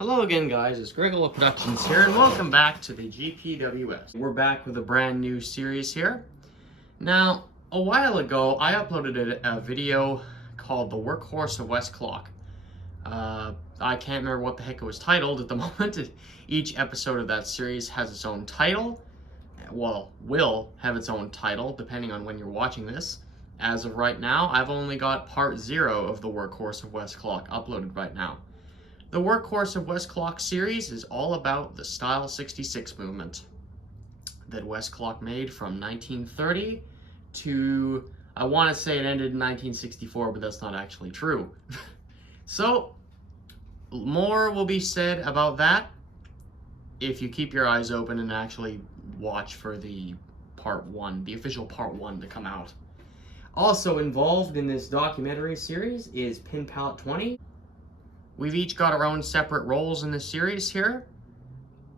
Hello again, guys. It's Gregola Productions here, and welcome back to the GPWS. We're back with a brand new series here. Now, a while ago, I uploaded a video called The Workhorse of Westclox. I can't remember what the heck it was titled at the moment. Each episode of that series has its own title. Well, will have its own title, depending on when you're watching this. As of right now, I've only got part 0 of The Workhorse of Westclox uploaded right now. The Workhorse of Westclox series is all about the Style 66 movement that Westclox made from 1930 to, I want to say it ended in 1964, but that's not actually true. So, more will be said about that if you keep your eyes open and actually watch for the part 1, the official part 1 to come out. Also involved in this documentary series is Pin Palette 20. We've each got our own separate roles in this series here.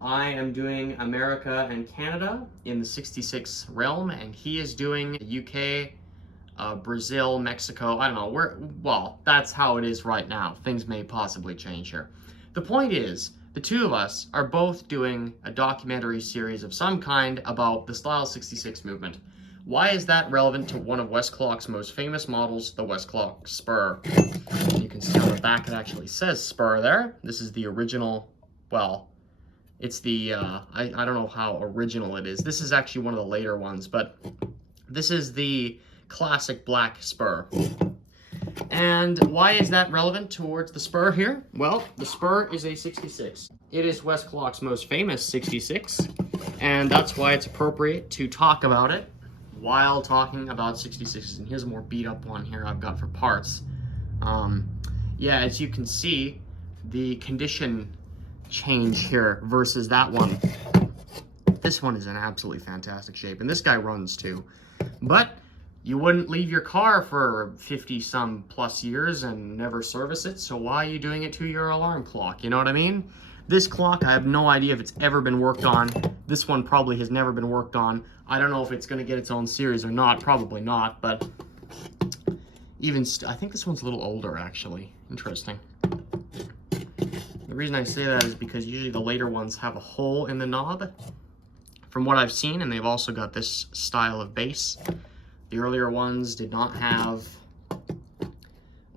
I am doing America and Canada in the 66 realm, and he is doing UK, Brazil, Mexico. I don't know, well, that's how it is right now. Things may possibly change here. The point is, the two of us are both doing a documentary series of some kind about the Style 66 movement. Why is that relevant to one of Westclox's most famous models, the Westclox Spur? You can see on the back it actually says Spur there. This is the original, well, it's the, I don't know how original it is. This is actually one of the later ones, but this is the classic black Spur. And why is that relevant towards the Spur here? Well, the Spur is a 66. It is Westclox's most famous 66, and that's why it's appropriate to talk about it while talking about 66s. And here's a more beat up one here I've got for parts. Yeah, as you can see, the condition change here versus that one. This one is in absolutely fantastic shape, and this guy runs too. But you wouldn't leave your car for 50-some plus years and never service it, so why are you doing it to your alarm clock? You know what I mean? This clock, I have no idea if it's ever been worked on. This one probably has never been worked on. I don't know if it's going to get its own series or not. Probably not, but even I think this one's a little older, actually. Interesting. The reason I say that is because usually the later ones have a hole in the knob, from what I've seen, and they've also got this style of base. The earlier ones did not have...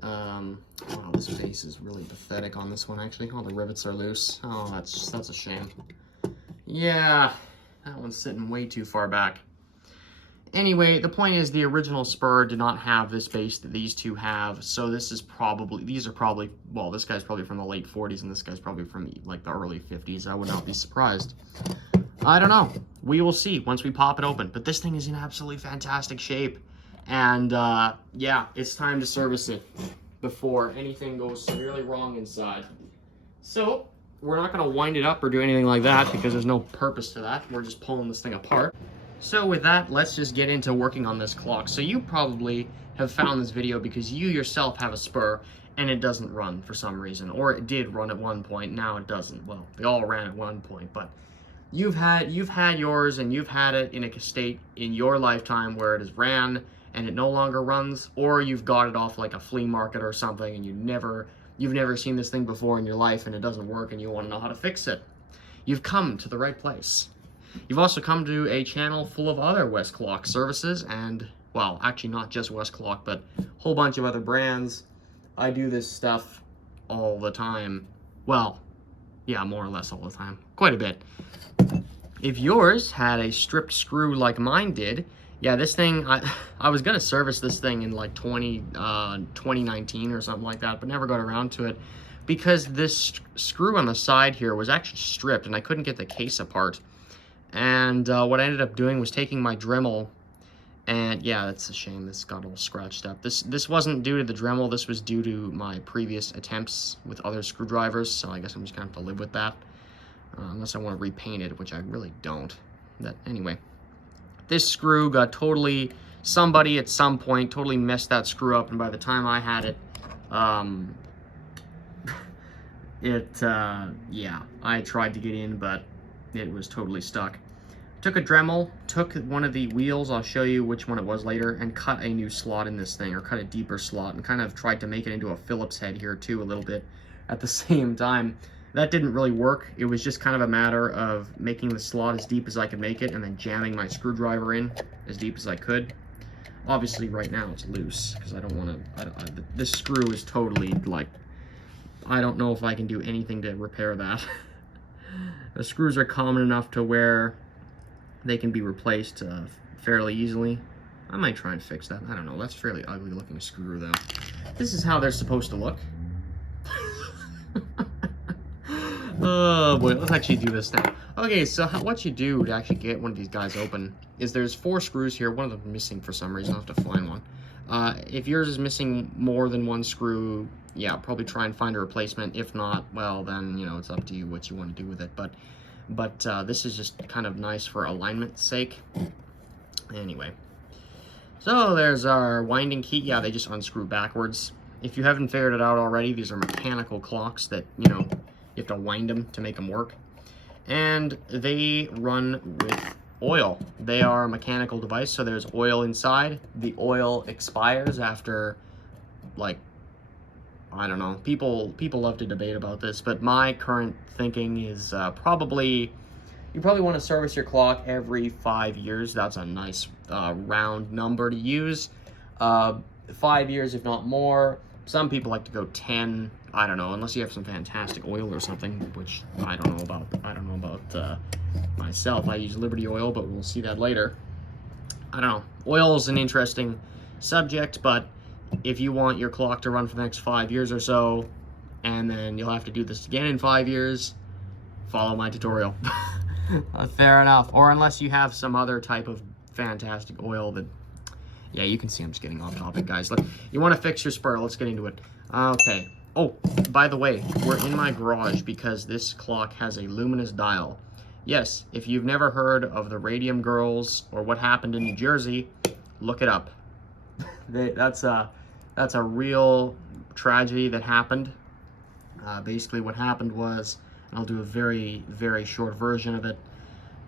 wow, this base is really pathetic on this one, actually. All the rivets are loose. Oh, that's a shame. Yeah, that one's sitting way too far back. Anyway, the point is the original Spur did not have this base that these two have, so this is probably, these are probably, well, this guy's probably from the late 40s and this guy's probably from like the early 50s. I would not be surprised. I don't know. We will see once we pop it open, but this thing is in absolutely fantastic shape. And yeah, it's time to service it before anything goes severely wrong inside. So, we're not going to wind it up or do anything like that because there's no purpose to that. We're just pulling this thing apart. So with that, let's just get into working on this clock. So you probably have found this video because you yourself have a Spur and it doesn't run for some reason. Or it did run at one point, now it doesn't. Well, they all ran at one point, but you've had yours and you've had it in a state in your lifetime where it has ran and it no longer runs, or you've got it off like a flea market or something and you've never seen this thing before in your life and it doesn't work and you want to know how to fix it. You've come to the right place. You've also come to a channel full of other Westclox services and, well, actually not just Westclox, but a whole bunch of other brands. I do this stuff all the time. Well, yeah, more or less all the time. Quite a bit. If yours had a stripped screw like mine did, yeah, this thing, I was going to service this thing in like 2019 or something like that, but never got around to it because this screw on the side here was actually stripped and I couldn't get the case apart. And what I ended up doing was taking my Dremel, and yeah, that's a shame, this got all scratched up. This wasn't due to the Dremel, this was due to my previous attempts with other screwdrivers, so I guess I'm just going to have to live with that. Unless I want to repaint it, which I really don't. Anyway, this screw got totally, somebody at some point totally messed that screw up, and by the time I had it, yeah, I tried to get in, but it was totally stuck. Took a Dremel, took one of the wheels, I'll show you which one it was later, and cut a new slot in this thing, or cut a deeper slot, and kind of tried to make it into a Phillips head here too a little bit at the same time. That didn't really work. It was just kind of a matter of making the slot as deep as I could make it and then jamming my screwdriver in as deep as I could. Obviously, right now it's loose because I don't want to. This screw is totally like, I don't know if I can do anything to repair that. The screws are common enough to where they can be replaced fairly easily. I might try and fix that. I don't know. That's a fairly ugly looking screw though. This is how they're supposed to look. Oh boy, let's actually do this now. Okay, so what you do to actually get one of these guys open is there's 4 screws here. One of them missing for some reason. I'll have to find one. If yours is missing more than 1 screw, yeah, probably try and find a replacement. If not, well, then, you know, it's up to you what you want to do with it. But this is just kind of nice for alignment's sake. Anyway. So there's our winding key. Yeah, they just unscrew backwards. If you haven't figured it out already, these are mechanical clocks that, you know, you have to wind them to make them work. And they run with oil. They are a mechanical device, so there's oil inside. The oil expires after, like, I don't know. People love to debate about this, but my current thinking is you probably want to service your clock every 5 years. That's a nice round number to use. 5 years, if not more. Some people like to go 10. I don't know, unless you have some fantastic oil or something, which I don't know about. I don't know about myself. I use Liberty oil, but we'll see that later. I don't know. Oil is an interesting subject, but if you want your clock to run for the next 5 years or so, and then you'll have to do this again in 5 years, follow my tutorial. Fair enough. Or unless you have some other type of fantastic oil that, yeah, you can see I'm just getting off topic, guys. Look, you want to fix your spur. Let's get into it. Okay. Oh, by the way, we're in my garage because this clock has a luminous dial. Yes, if you've never heard of the Radium Girls or what happened in New Jersey, look it up. That's a real tragedy that happened. Basically what happened was, and I'll do a very, very short version of it,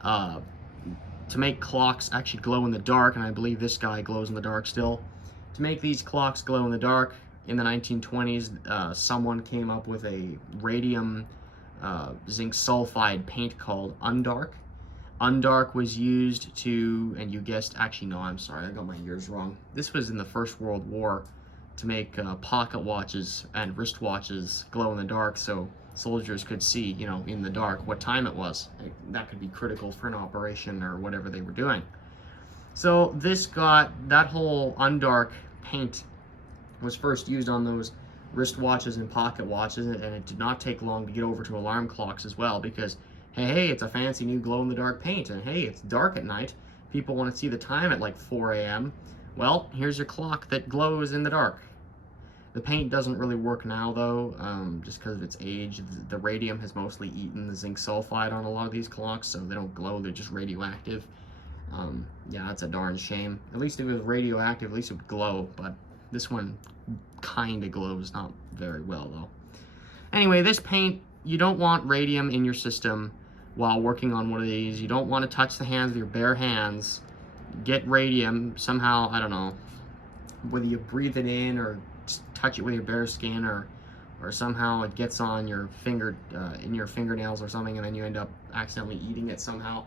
to make clocks actually glow in the dark, and I believe this guy glows in the dark still. To make these clocks glow in the dark, in the 1920s, someone came up with a radium zinc sulfide paint called Undark. Undark was used to, and you guessed, actually no, I'm sorry, I got my years wrong. This was in the First World War to make pocket watches and wristwatches glow in the dark so soldiers could see, you know, in the dark what time it was. That could be critical for an operation or whatever they were doing. So this got, that whole Undark paint was first used on those wristwatches and pocket watches, and it did not take long to get over to alarm clocks as well, because hey, it's a fancy new glow-in-the-dark paint, and hey, it's dark at night. People want to see the time at like 4 a.m. Well, here's your clock that glows in the dark. The paint doesn't really work now, though, just because of its age. The radium has mostly eaten the zinc sulfide on a lot of these clocks, so they don't glow, they're just radioactive. Yeah, that's a darn shame. At least if it was radioactive, at least it would glow, but this one kind of glows, not very well, though. Anyway, this paint, you don't want radium in your system while working on one of these. You don't want to touch the hands with your bare hands. Get radium somehow, I don't know, whether you breathe it in or just touch it with your bare skin, or somehow it gets on your finger, in your fingernails or something, and then you end up accidentally eating it somehow.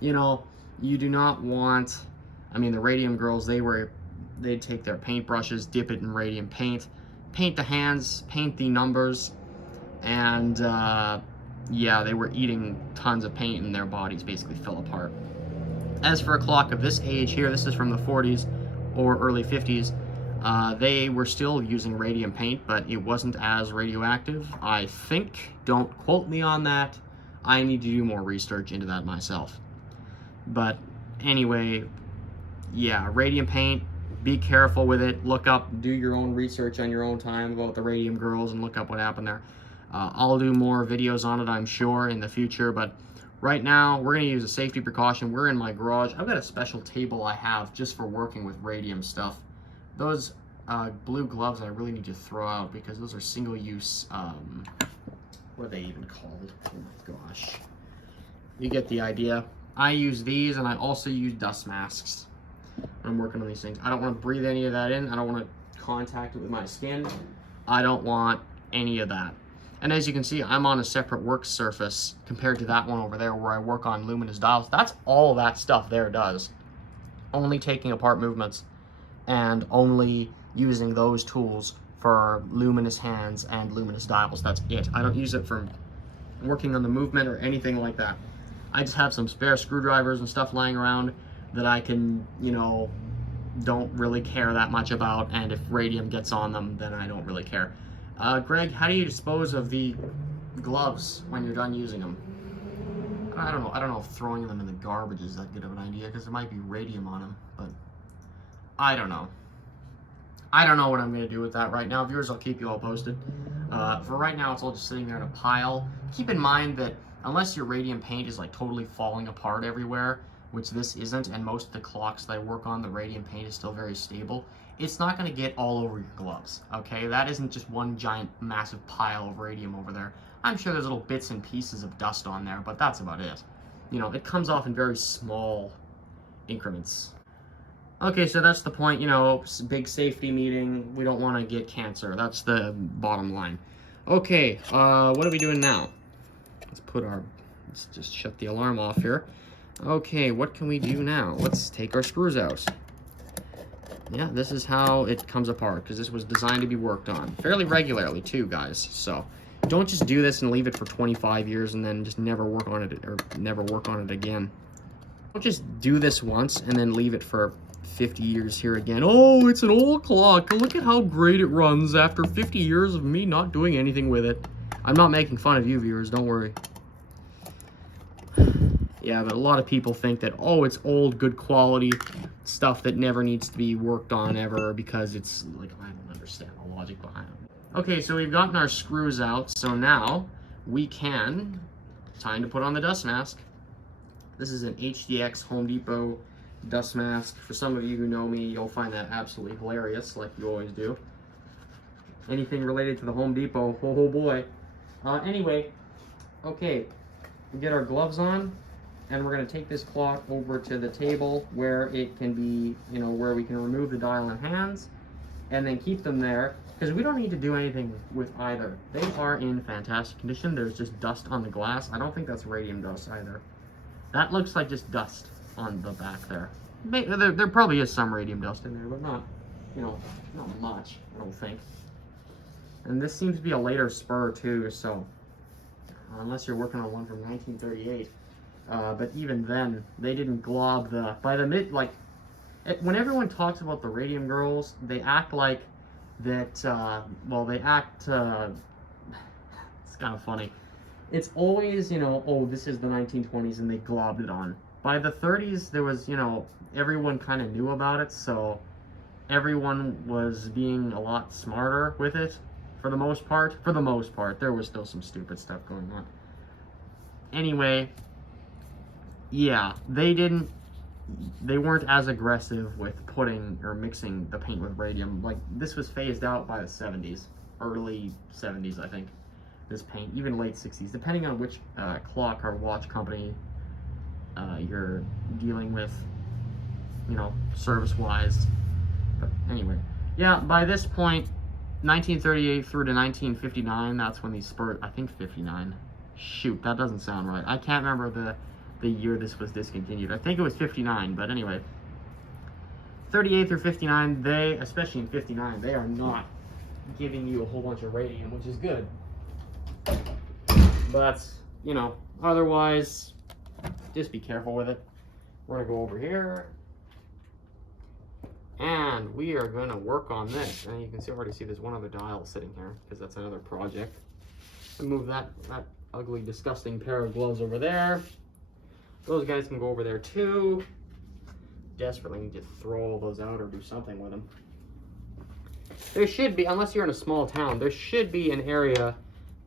You know, you do not want, I mean, the Radium Girls, they'd take their paintbrushes, dip it in radium paint, paint the hands, paint the numbers, and yeah, they were eating tons of paint and their bodies basically fell apart. As for a clock of this age here, this is from the 40s or early 50s, they were still using radium paint, but it wasn't as radioactive, I think. Don't quote me on that. I need to do more research into that myself. But anyway, yeah, radium paint, be careful with it. Look up, do your own research on your own time about the Radium Girls and look up what happened there. I'll do more videos on it, I'm sure, in the future, but right now, we're going to use a safety precaution. We're in my garage. I've got a special table I have just for working with radium stuff. Those blue gloves I really need to throw out because those are single-use, what are they even called? Oh my gosh. You get the idea. I use these, and I also use dust masks when I'm working on these things. I don't want to breathe any of that in. I don't want to contact it with my skin. I don't want any of that. And as you can see, I'm on a separate work surface compared to that one over there where I work on luminous dials. That's all that stuff there does. Only taking apart movements and only using those tools for luminous hands and luminous dials. That's it. I don't use it for working on the movement or anything like that. I just have some spare screwdrivers and stuff lying around that I can, you know, don't really care that much about, and if radium gets on them, then I don't really care. Greg, how do you dispose of the gloves when you're done using them? I don't know if throwing them in the garbage is that good of an idea, because there might be radium on them, but I don't know. I don't know what I'm going to do with that right now. Viewers, I'll keep you all posted. For right now, it's all just sitting there in a pile. Keep in mind that unless your radium paint is like totally falling apart everywhere, which this isn't, and most of the clocks that I work on, the radium paint is still very stable, it's not going to get all over your gloves, okay? That isn't just one giant massive pile of radium over there. I'm sure there's little bits and pieces of dust on there, but that's about it. You know, it comes off in very small increments. Okay, so that's the point, you know, big safety meeting. We don't want to get cancer. That's the bottom line. Okay, what are we doing now? Let's just shut the alarm off here. Okay, what can we do now? Let's take our screws out. Yeah, this is how it comes apart, because this was designed to be worked on fairly regularly too, guys. So don't just do this and leave it for 25 years and then just never work on it, or never work on it again. Don't just do this once and then leave it for 50 years here again. Oh, it's an old clock. Look at how great it runs after 50 years of me not doing anything with it. I'm not making fun of you, viewers, don't worry. Yeah, but a lot of people think that, oh, it's old, good quality stuff that never needs to be worked on ever, because it's like, I don't understand the logic behind it. Okay, so we've gotten our screws out, so now we can, time to put on the dust mask. This is an HDX Home Depot dust mask. For some of you who know me, you'll find that absolutely hilarious, like you always do. Anything related to the Home Depot, oh boy. Anyway, okay, we get our gloves on, and we're going to take this clock over to the table where it can be, you know, where we can remove the dial and hands, and then keep them there, because we don't need to do anything with either. They are in fantastic condition. There's just dust on the glass. I don't think that's radium dust either. That looks like just dust on the back there. There probably is some radium dust in there, but not, you know, not much, I don't think. And this seems to be a later spur too, so unless you're working on one from 1938. But even then, they didn't glob the, by the mid, like, when everyone talks about the radium girls, they act like that, well, they act, it's kind of funny. It's always, you know, oh, this is the 1920s and they globbed it on. By the 30s, there was, you know, everyone kind of knew about it, so everyone was being a lot smarter with it, for the most part. For the most part, there was still some stupid stuff going on. Anyway, yeah, they weren't as aggressive with putting or mixing the paint with radium. Like, this was phased out by the 70s, early 70s, I think, this paint, even late 60s, depending on which clock or watch company you're dealing with, you know, service-wise. But anyway, yeah, by this point, 1938 through to 1959, that's when these spurs, I think 59. Shoot, that doesn't sound right. I can't remember the year this was discontinued. I think it was 59, but anyway. 38 through 59, they, especially in 59, they are not giving you a whole bunch of radium, which is good. But, you know, otherwise, just be careful with it. We're gonna go over here, and we are gonna work on this. And you can already see there's one other dial sitting here, because that's another project. And move that ugly, disgusting pair of gloves over there. Those guys can go over there too. Desperately need to throw all those out or do something with them. There should be, unless you're in a small town, there should be an area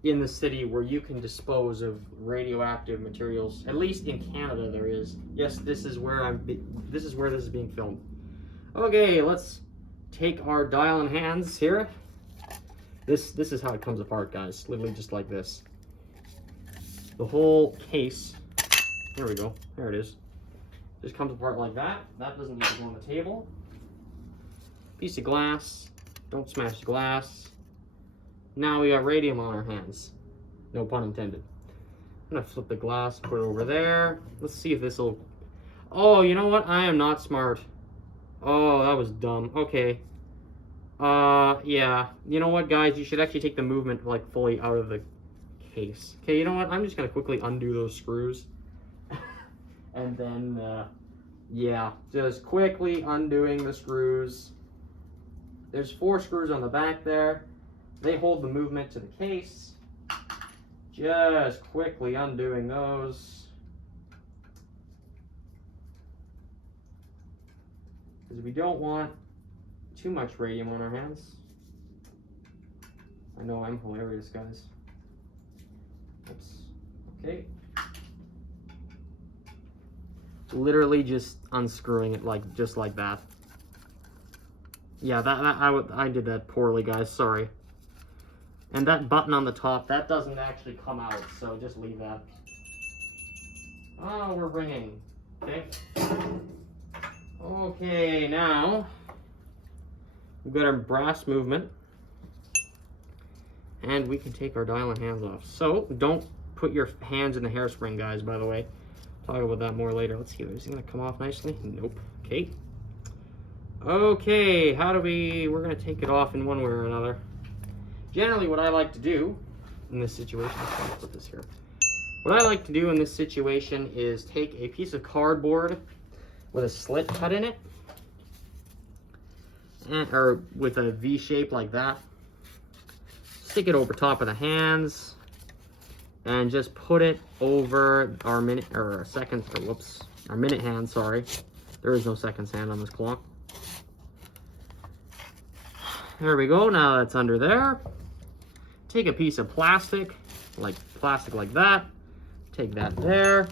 in the city where you can dispose of radioactive materials. At least in Canada there is. Yes, this is where this is being filmed. Okay, let's take our dial in hands here. This is how it comes apart, guys. Literally just like this. The whole case, there we go, there it is. Just comes apart like that. That doesn't need to go on the table. Piece of glass, don't smash the glass. Now we got radium on our hands. No pun intended. I'm gonna flip the glass, put it over there. Let's see if this will... Oh, you know what? I am not smart. Oh, that was dumb. Okay. Yeah. You know what, guys? You should actually take the movement, like, fully out of the case. Okay, you know what? I'm just gonna quickly undo those screws. And then, yeah, just quickly undoing the screws. There's 4 screws on the back there. They hold the movement to the case. Just quickly undoing those. Because we don't want too much radium on our hands. I know I'm hilarious, guys. Oops. Okay. Literally just unscrewing it just like that. Yeah, I did that poorly, guys. Sorry. And that button on the top, that doesn't actually come out, so just leave that. Oh, we're ringing. Okay. Okay, now we've got our brass movement, and we can take our dial and hands off. So don't put your hands in the hairspring, guys. By the way, talk about that more later. Let's see. Is it gonna come off nicely? Nope. Okay. Okay. How do we? We're gonna take it off in one way or another. Generally, what I like to do in this situation, let's put this here. What I like to do in this situation is take a piece of cardboard with a slit cut in it, or with a V shape like that. Stick it over top of the hands, and just put it over our minute hand. Sorry, there is no seconds hand on this clock. There we go. Now that's under there. Take a piece of plastic like that. Take that there.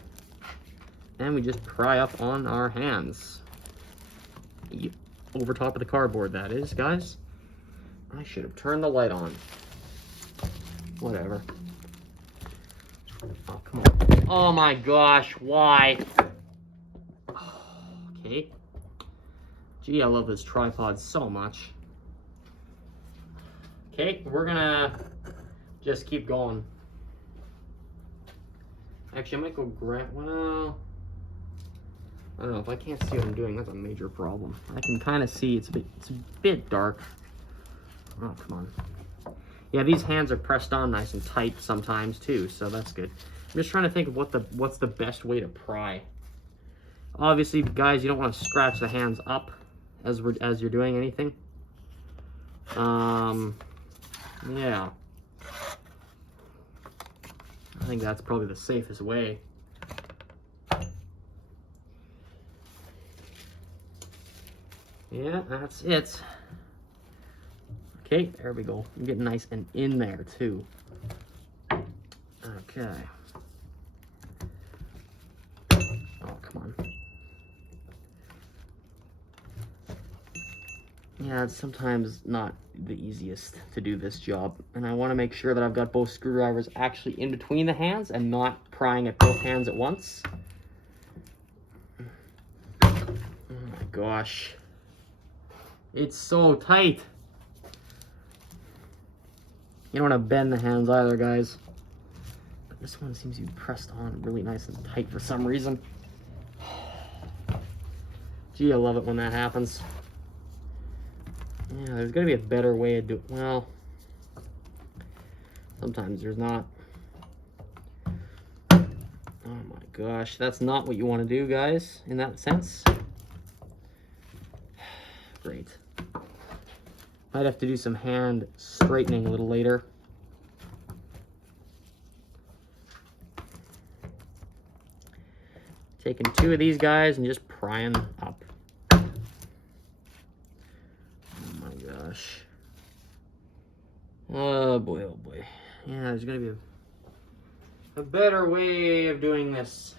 And we just pry up on our hands. Over top of the cardboard, that is, guys. I should have turned the light on. Whatever. Oh, come on. Oh my gosh, why? Okay. Gee, I love this tripod so much. Okay, we're gonna just keep going. Actually, I might go grab, well, I don't know, if I can't see what I'm doing, that's a major problem. I can kind of see, it's a bit dark. Oh, come on. Yeah, these hands are pressed on nice and tight sometimes too, so that's good. I'm just trying to think of what's the best way to pry. Obviously, guys, you don't want to scratch the hands up as you're doing anything. Yeah. I think that's probably the safest way. Yeah, that's it. Okay, there we go. I'm getting nice and in there too. Okay. Oh, come on. Yeah, it's sometimes not the easiest to do this job, and I want to make sure that I've got both screwdrivers actually in between the hands and not prying at both hands at once. Oh my gosh. It's so tight. You don't want to bend the hands either, guys. But this one seems to be pressed on really nice and tight for some reason. Gee, I love it when that happens. Yeah, there's gotta be a better way of doing. Well, sometimes there's not. Oh my gosh, that's not what you want to do, guys, in that sense. Great. Might have to do some hand straightening a little later. Taking 2 of these guys and just prying up. Oh boy, oh boy. Yeah, there's gonna be a better way of doing this.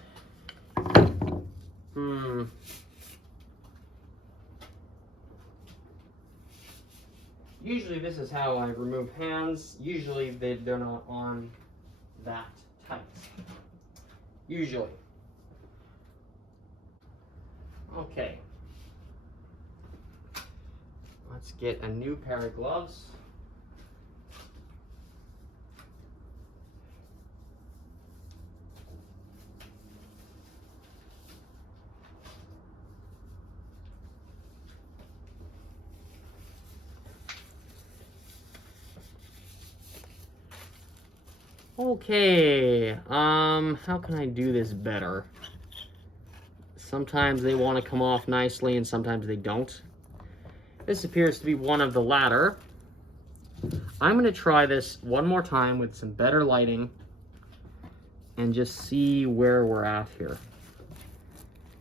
Usually this is how I remove hands. Usually they're not on that tight. Usually. Okay. Let's get a new pair of gloves. Okay, how can I do this better? Sometimes they want to come off nicely and sometimes they don't. This appears to be one of the latter. I'm going to try this one more time with some better lighting and just see where we're at here.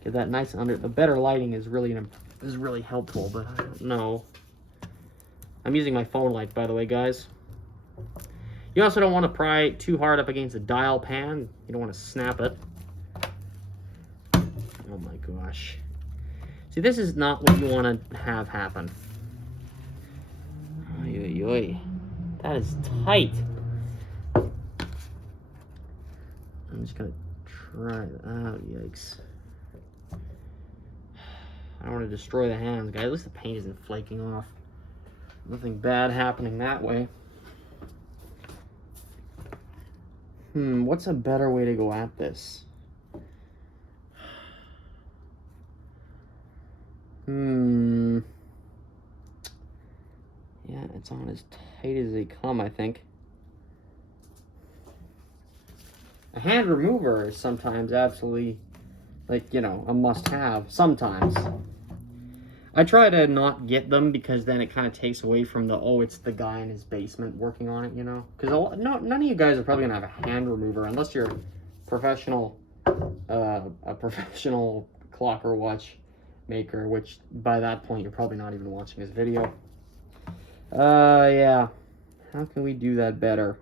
Get that nice the better lighting is really helpful, but I don't know. I'm using my phone light, by the way, guys. You also don't want to pry too hard up against the dial pan. You don't want to snap it. Oh my gosh. See, this is not what you want to have happen. Oy, oy, oy. That is tight. I'm just going to try it. Oh, yikes. I don't want to destroy the hands, guys. At least the paint isn't flaking off. Nothing bad happening that way. What's a better way to go at this? Yeah, it's on as tight as they come, I think. A hand remover is sometimes absolutely, like, you know, a must-have. Sometimes. I try to not get them because then it kind of takes away from the, oh, it's the guy in his basement working on it, you know? Because none of you guys are probably going to have a hand remover unless you're a professional clock or watch maker, which by that point you're probably not even watching this video. Yeah. How can we do that better?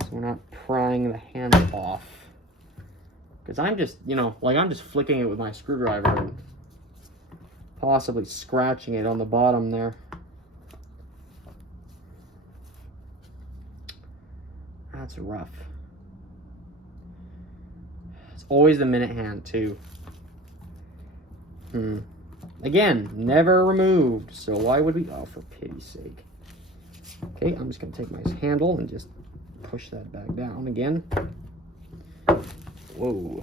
So we're not prying the hand off. Because I'm just, you know, like I'm just flicking it with my screwdriver and possibly scratching it on the bottom there. That's rough. It's always the minute hand too. Again, never removed, so why would we? Oh, for pity's sake. Okay, I'm just gonna take my handle and just push that back down again. Whoa.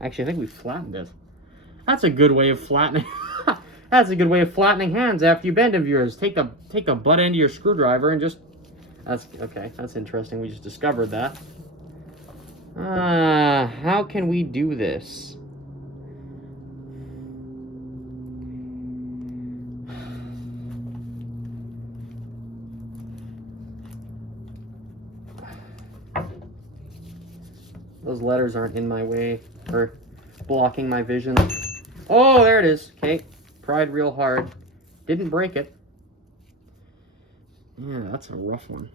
Actually, I think we flattened it. That's a good way of flattening. That's a good way of flattening hands after you bend them, viewers. Take the butt end of your screwdriver and just... That's okay. That's interesting. We just discovered that. How can we do this? Those letters aren't in my way or blocking my vision. Oh, there it is. Okay. Pried real hard. Didn't break it. Yeah, that's a rough one.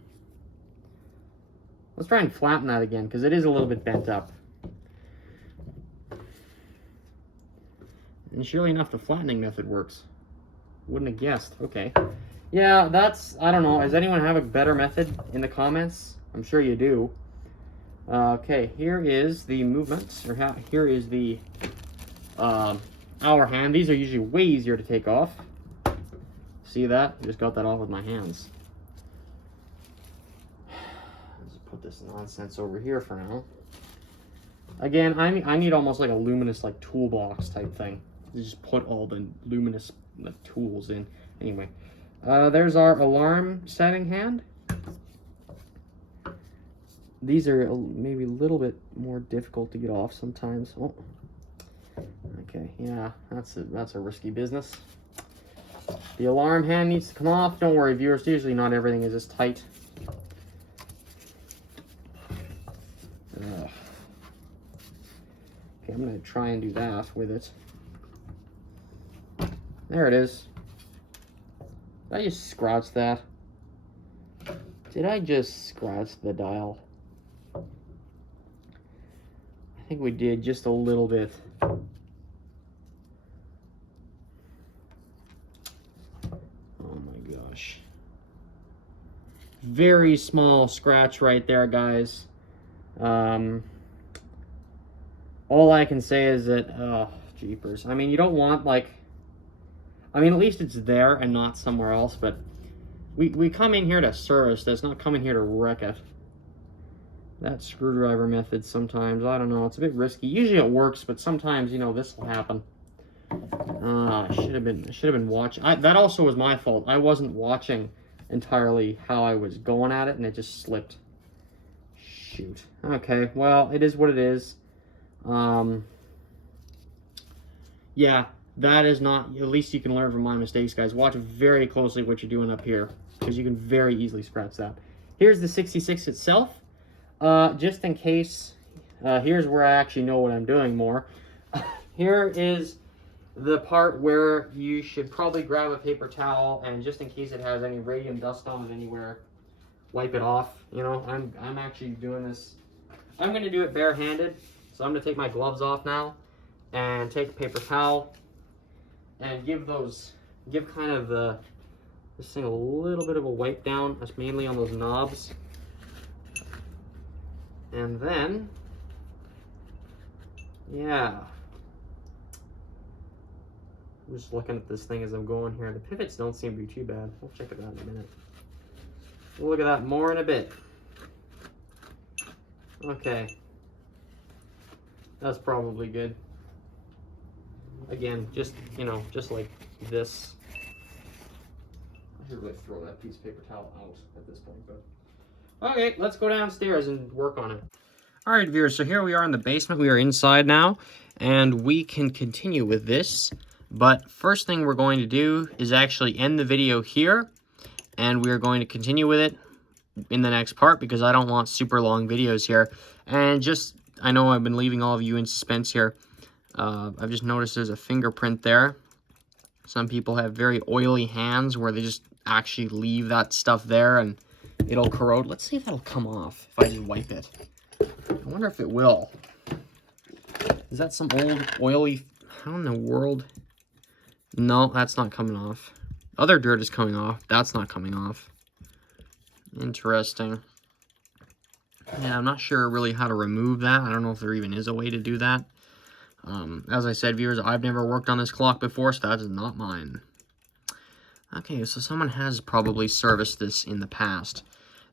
Let's try and flatten that again, because it is a little bit bent up. And surely enough, the flattening method works. Wouldn't have guessed. Okay. Yeah, that's... I don't know. Does anyone have a better method in the comments? I'm sure you do. Okay, here is the movement. Or here is the... hour hand. These are usually way easier to take off. See that? I just got that off with my hands. Let's put this nonsense over here for now. Again, I need almost like a luminous like toolbox type thing. You just put all the luminous tools in. Anyway, there's our alarm setting hand. These are maybe a little bit more difficult to get off sometimes. Oh. Okay, yeah, that's a risky business. The alarm hand needs to come off. Don't worry, viewers, usually not everything is as tight. Okay, I'm going to try and do that with it. There it is. Did I just scratch that? Did I just scratch the dial? I think we did just a little bit. Oh my gosh. Very small scratch right there, guys. All I can say is that, oh, jeepers. I mean, you don't want, like, I mean, at least it's there and not somewhere else, but we come in here to service this, not come in here to wreck it. That screwdriver method sometimes, I don't know, it's a bit risky. Usually it works, but sometimes, you know, this will happen. I should have been watching. That also was my fault. I wasn't watching entirely how I was going at it, and it just slipped. shoot. Okay, well, it is what it is. Yeah, that is not, at least you can learn from my mistakes, guys. Watch very closely what you're doing up here, because you can very easily scratch that. Here's the 66 itself. Just in case, here's where I actually know what I'm doing more. Here is the part where you should probably grab a paper towel, and just in case it has any radium dust on it anywhere, wipe it off. You know, I'm actually doing this. I'm going to do it barehanded, so I'm going to take my gloves off now and take a paper towel and give kind of this thing a little bit of a wipe down. That's mainly on those knobs. And then, yeah. I'm just looking at this thing as I'm going here. The pivots don't seem to be too bad. We'll check it out in a minute. We'll look at that more in a bit. Okay. That's probably good. Again, just, you know, just like this. I should really throw that piece of paper towel out at this point, but... Okay, let's go downstairs and work on it. Alright, viewers, so here we are in the basement. We are inside now, and we can continue with this. But first thing we're going to do is actually end the video here, and we're going to continue with it in the next part, because I don't want super long videos here. And just, I know I've been leaving all of you in suspense here. I've just noticed there's a fingerprint there. Some people have very oily hands where they just actually leave that stuff there and it'll corrode. Let's see if that'll come off if I just wipe it. I wonder if it will. Is that some old oily... How in the world... No, that's not coming off. Other dirt is coming off. That's not coming off. Interesting. Yeah, I'm not sure really how to remove that. I don't know if there even is a way to do that. As I said, viewers, I've never worked on this clock before, so that is not mine. Okay, so someone has probably serviced this in the past.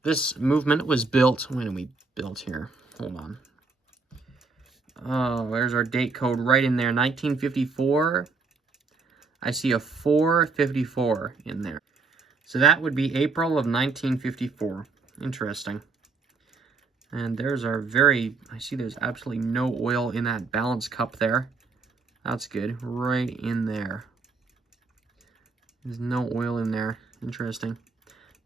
This movement was built... When did we build here? Hold on. Oh, there's our date code right in there. 1954... I see a 454 in there. So that would be April of 1954. Interesting. And there's our very... I see there's absolutely no oil in that balance cup there. That's good. Right in there. There's no oil in there. Interesting.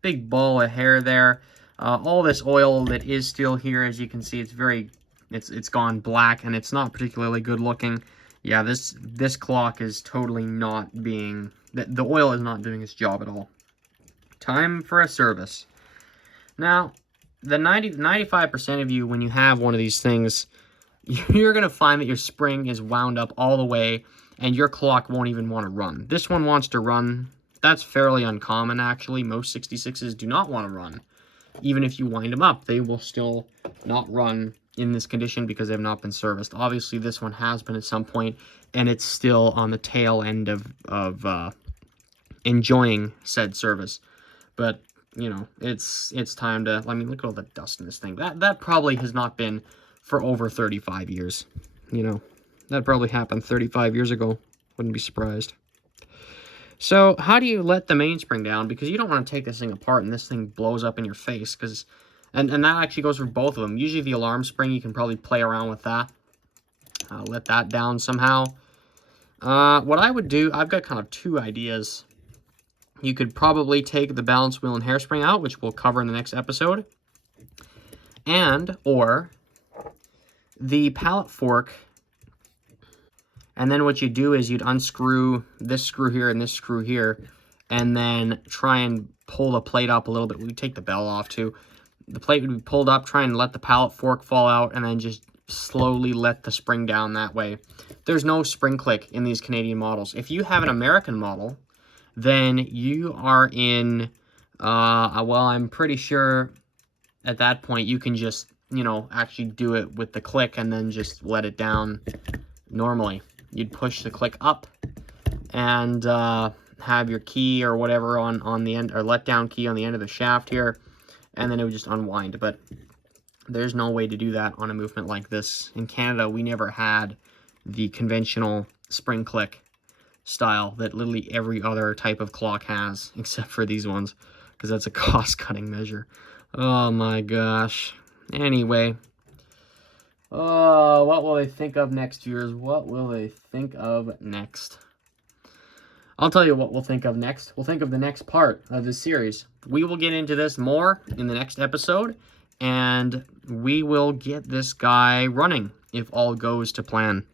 Big ball of hair there. All this oil that is still here, as you can see, it's very... It's gone black, and it's not particularly good looking. Yeah, this clock is totally not being... The oil is not doing its job at all. Time for a service. Now, the 95% of you, when you have one of these things, you're going to find that your spring is wound up all the way, and your clock won't even want to run. This one wants to run. That's fairly uncommon, actually. Most 66s do not want to run. Even if you wind them up, they will still not run in this condition because they have not been serviced. Obviously, this one has been at some point, and it's still on the tail end of enjoying said service. But, you know, it's time to... I mean, look at all the dust in this thing. That probably has not been for over 35 years. You know, that probably happened 35 years ago. Wouldn't be surprised. So, how do you let the mainspring down? Because you don't want to take this thing apart and this thing blows up in your face, because... And that actually goes for both of them. Usually the alarm spring, you can probably play around with that. Let that down somehow. What I would do, I've got kind of two ideas. You could probably take the balance wheel and hairspring out, which we'll cover in the next episode. Or the pallet fork. And then what you do is you'd unscrew this screw here and this screw here, and then try and pull the plate up a little bit. We take the bell off too. The plate would be pulled up, try and let the pallet fork fall out, and then just slowly let the spring down that way. There's no spring click in these Canadian models. If you have an American model, then you are in, well, I'm pretty sure at that point you can just, you know, actually do it with the click and then just let it down normally. You'd push the click up and have your key or whatever on the end, or let down key on the end of the shaft here, and then it would just unwind. But there's no way to do that on a movement like this. In Canada, we never had the conventional spring click style that literally every other type of clock has, except for these ones, because that's a cost-cutting measure. Oh my gosh. Anyway. What will they think of next, viewers? What will they think of next? I'll tell you what we'll think of next. We'll think of the next part of this series. We will get into this more in the next episode, and we will get this guy running if all goes to plan.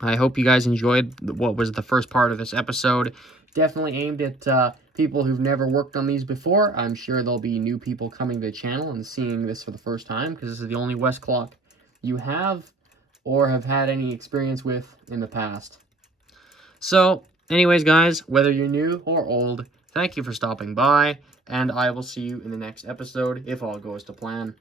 I hope you guys enjoyed what was the first part of this episode. Definitely aimed at people who've never worked on these before. I'm sure there'll be new people coming to the channel and seeing this for the first time, because this is the only Westclox you have or have had any experience with in the past. So, anyways, guys, whether you're new or old, thank you for stopping by, and I will see you in the next episode if all goes to plan.